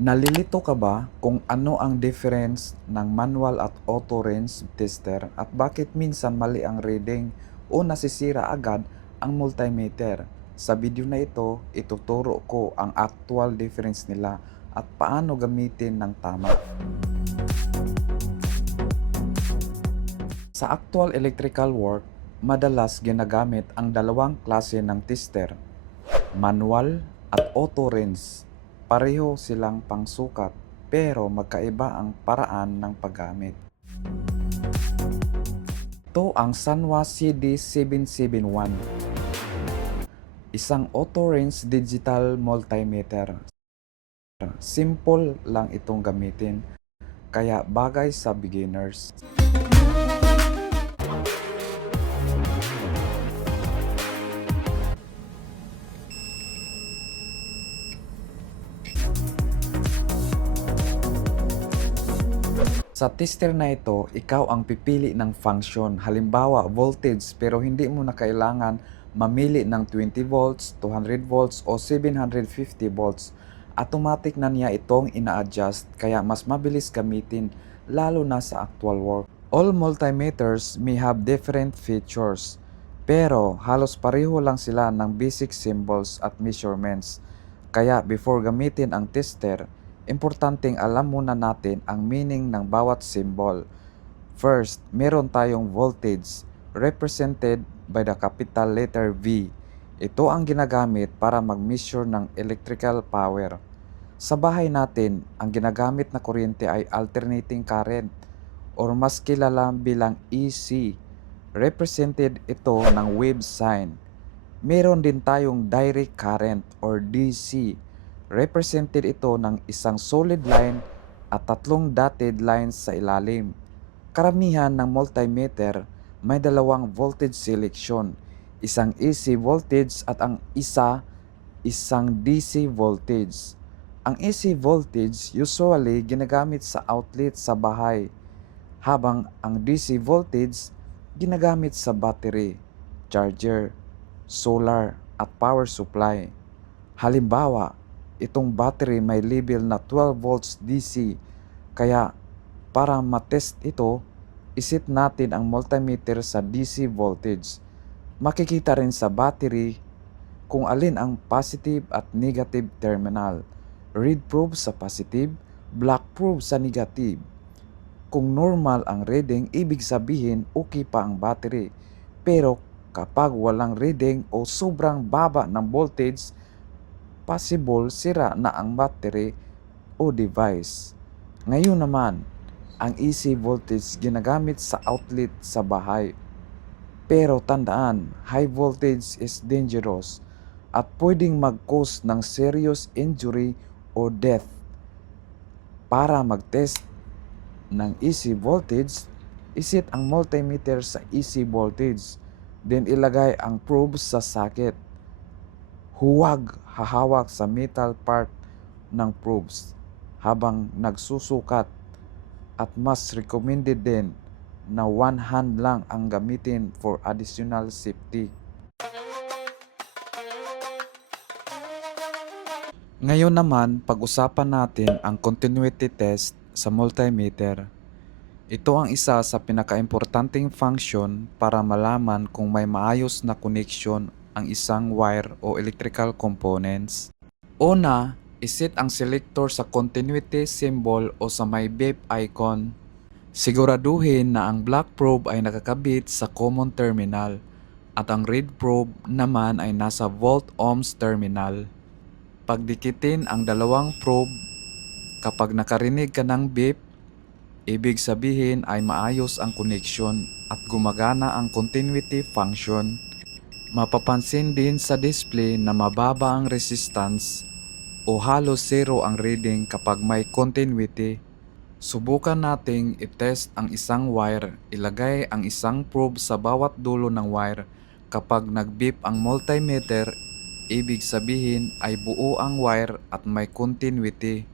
Nalilito ka ba kung ano ang difference ng manual at auto range tester at bakit minsan mali ang reading o nasisira agad ang multimeter? Sa video na ito, ituturo ko ang actual difference nila at paano gamitin ng tama. Sa actual electrical work, madalas ginagamit ang dalawang klase ng tester, manual at auto range. Pareho silang pangsukat pero magkaiba ang paraan ng paggamit. Ito ang Sanwa CD771, isang auto range digital multimeter. Simple lang itong gamitin kaya bagay sa beginners. Sa tester na ito, ikaw ang pipili ng function, halimbawa voltage, pero hindi mo na kailangan mamili ng 20 volts, 200 volts o 750 volts. Automatic na niya itong ina-adjust kaya mas mabilis gamitin lalo na sa actual work. All multimeters may have different features, pero halos pareho lang sila ng basic symbols at measurements. Kaya before gamitin ang tester, importanteng alam muna natin ang meaning ng bawat symbol. First, meron tayong voltage, represented by the capital letter V. Ito ang ginagamit para mag-measure ng electrical power. Sa bahay natin, ang ginagamit na kuryente ay alternating current or mas kilala bilang EC. Represented ito ng wave sign. Meron din tayong direct current or DC. Represented ito ng isang solid line at tatlong dotted lines sa ilalim. Karamihan ng multimeter may dalawang voltage selection, isang AC voltage at ang isang DC voltage. Ang AC voltage usually ginagamit sa outlet sa bahay, habang ang DC voltage ginagamit sa battery, charger, solar at power supply. Halimbawa, itong battery may level na 12 volts DC, kaya para matest ito, iset natin ang multimeter sa DC voltage. Makikita rin sa battery kung alin ang positive at negative terminal. Read probe sa positive, black probe sa negative. Kung normal ang reading, ibig sabihin okay pa ang battery. Pero kapag walang reading o sobrang baba ng voltage, possible sira na ang battery o device. Ngayon naman, ang AC voltage ginagamit sa outlet sa bahay. Pero tandaan, high voltage is dangerous at pwedeng mag-cause ng serious injury o death. Para mag-test ng AC voltage, iset ang multimeter sa AC voltage, then ilagay ang probe sa socket. Huwag hahawak sa metal part ng probes habang nagsusukat at mas recommended din na one hand lang ang gamitin for additional safety. Ngayon naman, pag-usapan natin ang continuity test sa multimeter. Ito ang isa sa pinakaimportanteng function para malaman kung may maayos na connection ang isang wire o electrical components. Una, iset ang selector sa continuity symbol o sa may beep icon. Siguraduhin na ang black probe ay nakakabit sa common terminal at ang red probe naman ay nasa volt ohms terminal. Pagdikitin ang dalawang probe, kapag nakarinig ka ng beep, ibig sabihin ay maayos ang connection at gumagana ang continuity function. Mapapansin din sa display na mababa ang resistance o halos zero ang reading kapag may continuity. Subukan nating i-test ang isang wire. Ilagay ang isang probe sa bawat dulo ng wire. Kapag nag-beep ang multimeter, ibig sabihin ay buo ang wire at may continuity.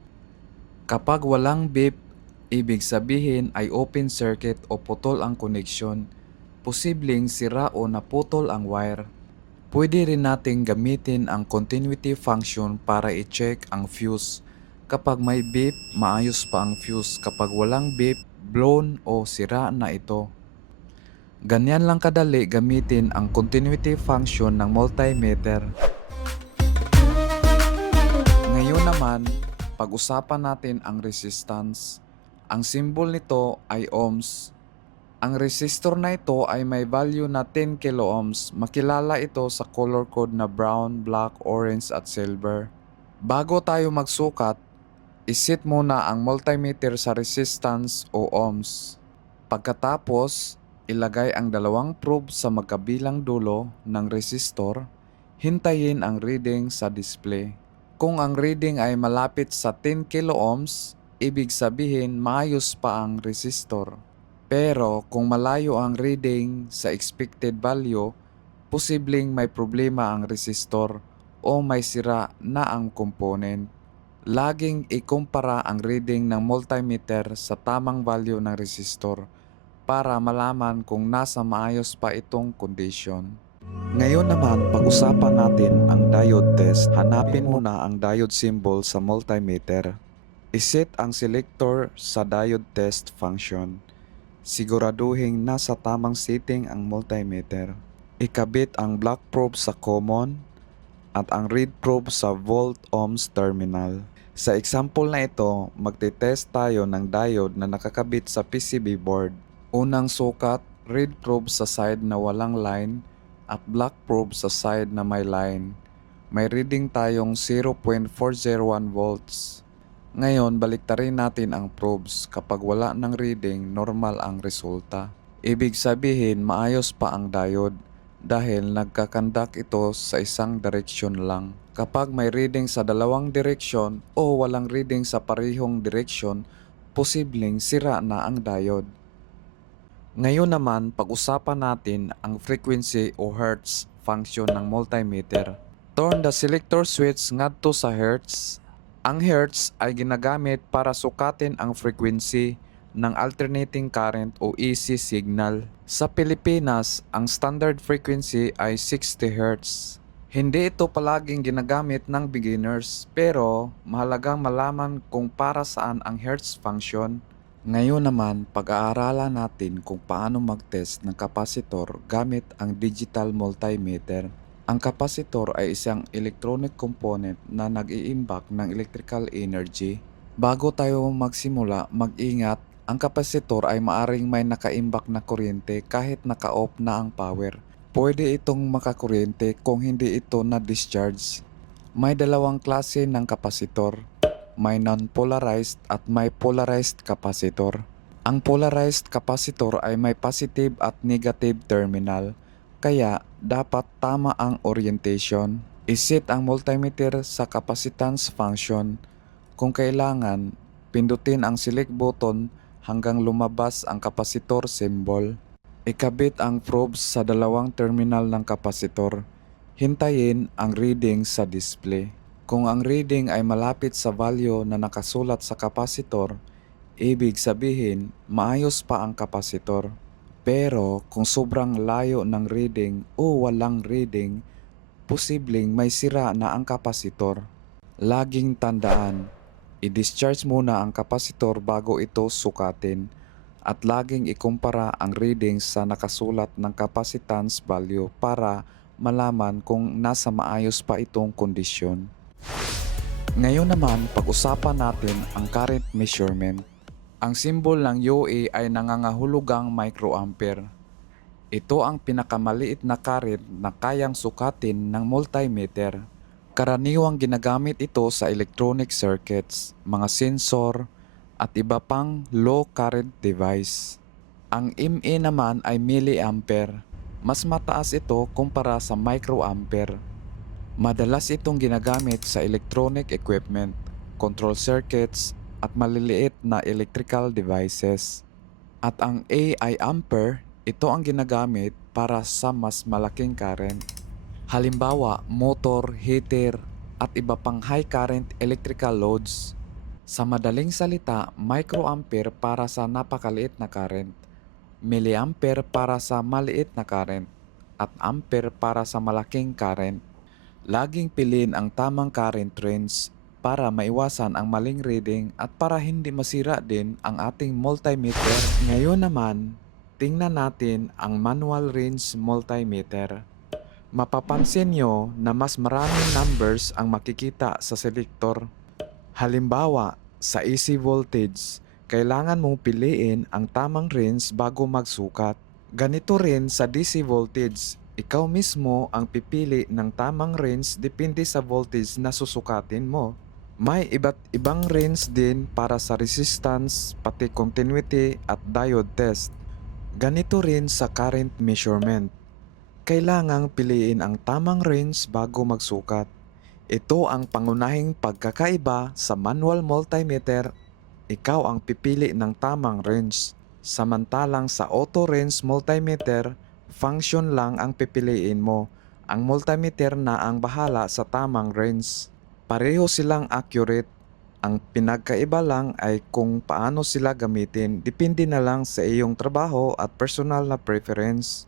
Kapag walang beep, ibig sabihin ay open circuit o putol ang connection. Posibleng sira o naputol ang wire. Pwede rin nating gamitin ang continuity function para i-check ang fuse. Kapag may beep, maayos pa ang fuse. Kapag walang beep, blown o sira na ito. Ganyan lang kadali gamitin ang continuity function ng multimeter. Ngayon naman, pag-usapan natin ang resistance. Ang symbol nito ay ohms. Ang resistor na ito ay may value na 10 kilo ohms. Makilala ito sa color code na brown, black, orange at silver. Bago tayo magsukat, iset muna ang multimeter sa resistance o ohms. Pagkatapos, ilagay ang dalawang probe sa magkabilang dulo ng resistor. Hintayin ang reading sa display. Kung ang reading ay malapit sa 10 kilo ohms, ibig sabihin maayos pa ang resistor. Pero kung malayo ang reading sa expected value, posibleng may problema ang resistor o may sira na ang component. Laging ikumpara ang reading ng multimeter sa tamang value ng resistor para malaman kung nasa maayos pa itong condition. Ngayon naman, pag-usapan natin ang diode test. Hanapin muna ang diode symbol sa multimeter. Iset ang selector sa diode test function. Siguraduhin nasa tamang setting ang multimeter. Ikabit ang black probe sa common at ang read probe sa volt-ohms terminal. Sa example na ito, magte-test tayo ng diode na nakakabit sa PCB board. Unang sukat, read probe sa side na walang line at black probe sa side na may line. May reading tayong 0.401 volts. Ngayon, baliktarin natin ang probes. Kapag wala ng reading, normal ang resulta. Ibig sabihin, maayos pa ang diode dahil nagkakandak ito sa isang direksyon lang. Kapag may reading sa dalawang direksyon o walang reading sa parehong direksyon, posibleng sira na ang diode. Ngayon naman, pag-usapan natin ang frequency o hertz function ng multimeter. Turn the selector switch ngadto sa hertz. Ang hertz ay ginagamit para sukatin ang frequency ng alternating current o AC signal. Sa Pilipinas, ang standard frequency ay 60 Hz. Hindi ito palaging ginagamit ng beginners, pero mahalagang malaman kung para saan ang Hertz function. Ngayon naman, pag-aaralan natin kung paano mag-test ng kapasitor gamit ang digital multimeter. Ang kapasitor ay isang electronic component na nag-iimbak ng electrical energy. Bago tayo magsimula, mag-ingat, ang kapasitor ay maaring may nakaimbak na kuryente kahit naka-off na ang power. Pwede itong makakuryente kung hindi ito na-discharge. May dalawang klase ng kapasitor. May non-polarized at may polarized kapasitor. Ang polarized kapasitor ay may positive at negative terminal, kaya dapat tama ang orientation. Iset ang multimeter sa capacitance function. Kung kailangan, pindutin ang select button hanggang lumabas ang kapasitor symbol. Ikabit ang probes sa dalawang terminal ng kapasitor. Hintayin ang reading sa display. Kung ang reading ay malapit sa value na nakasulat sa kapasitor, ibig sabihin maayos pa ang kapasitor. Pero kung sobrang layo ng reading o walang reading, posibleng may sira na ang kapasitor. Laging tandaan, i-discharge muna ang kapasitor bago ito sukatin at laging ikumpara ang reading sa nakasulat ng capacitance value para malaman kung nasa maayos pa itong kondisyon. Ngayon naman, pag-usapan natin ang current measurement. Ang symbol ng UA ay nangangahulugang microampere. Ito ang pinakamaliit na current na kayang sukatin ng multimeter. Karaniwang ginagamit ito sa electronic circuits, mga sensor, at iba pang low current device. Ang MA naman ay milliampere. Mas mataas ito kumpara sa microampere. Madalas itong ginagamit sa electronic equipment, control circuits, at maliliit na electrical devices. At ang A ay ampere, ito ang ginagamit para sa mas malaking current. Halimbawa, motor, heater, at iba pang high current electrical loads. Sa madaling salita, microampere para sa napakaliit na current, milliampere para sa maliit na current, at ampere para sa malaking current. Laging piliin ang tamang current range. para maiwasan ang maling reading at para hindi masira din ang ating multimeter. Ngayon naman, tingnan natin ang manual range multimeter. Mapapansin nyo na mas maraming numbers ang makikita sa selector. Halimbawa, sa AC voltage, kailangan mong piliin ang tamang range bago magsukat. Ganito rin sa DC voltage, ikaw mismo ang pipili ng tamang range depende sa voltage na susukatin mo. May iba't ibang range din para sa resistance, pati continuity at diode test. Ganito rin sa current measurement. Kailangang piliin ang tamang range bago magsukat. Ito ang pangunahing pagkakaiba sa manual multimeter. Ikaw ang pipili ng tamang range. Samantalang sa auto range multimeter, function lang ang pipiliin mo. Ang multimeter na ang bahala sa tamang range. Pareho silang accurate. Ang pinagkaiba lang ay kung paano sila gamitin. Depende na lang sa iyong trabaho at personal na preference.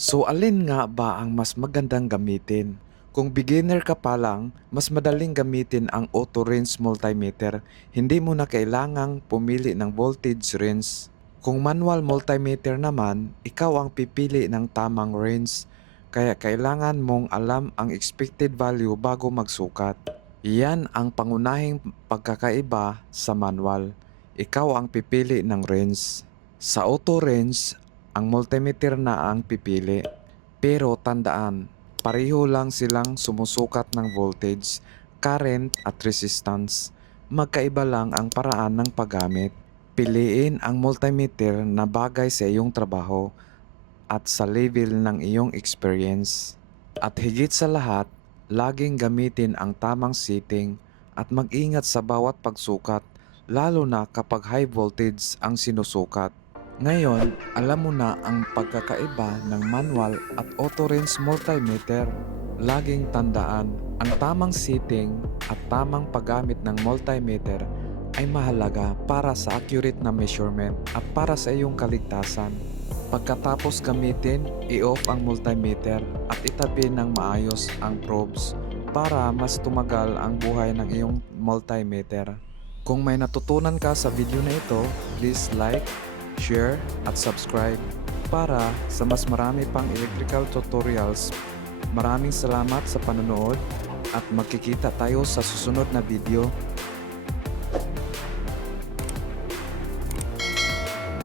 So alin nga ba ang mas magandang gamitin? Kung beginner ka pa lang, mas madaling gamitin ang auto range multimeter. Hindi mo na kailangang pumili ng voltage range. Kung manual multimeter naman, ikaw ang pipili ng tamang range. Kaya kailangan mong alam ang expected value bago magsukat. Iyan ang pangunahing pagkakaiba sa manual. Ikaw ang pipili ng range. Sa auto range, ang multimeter na ang pipili. Pero tandaan, pareho lang silang sumusukat ng voltage, current at resistance. Magkaiba lang ang paraan ng paggamit. Piliin ang multimeter na bagay sa iyong trabaho at sa level ng iyong experience. At higit sa lahat, laging gamitin ang tamang setting at mag-ingat sa bawat pagsukat, lalo na kapag high voltage ang sinusukat. Ngayon, alam mo na ang pagkakaiba ng manual at auto range multimeter. Laging tandaan, ang tamang setting at tamang paggamit ng multimeter ay mahalaga para sa accurate na measurement at para sa iyong kaligtasan. Pagkatapos gamitin, i-off ang multimeter at itabi ng maayos ang probes para mas tumagal ang buhay ng iyong multimeter. Kung may natutunan ka sa video na ito, please like, share at subscribe para sa mas marami pang electrical tutorials. Maraming salamat sa panonood at magkikita tayo sa susunod na video.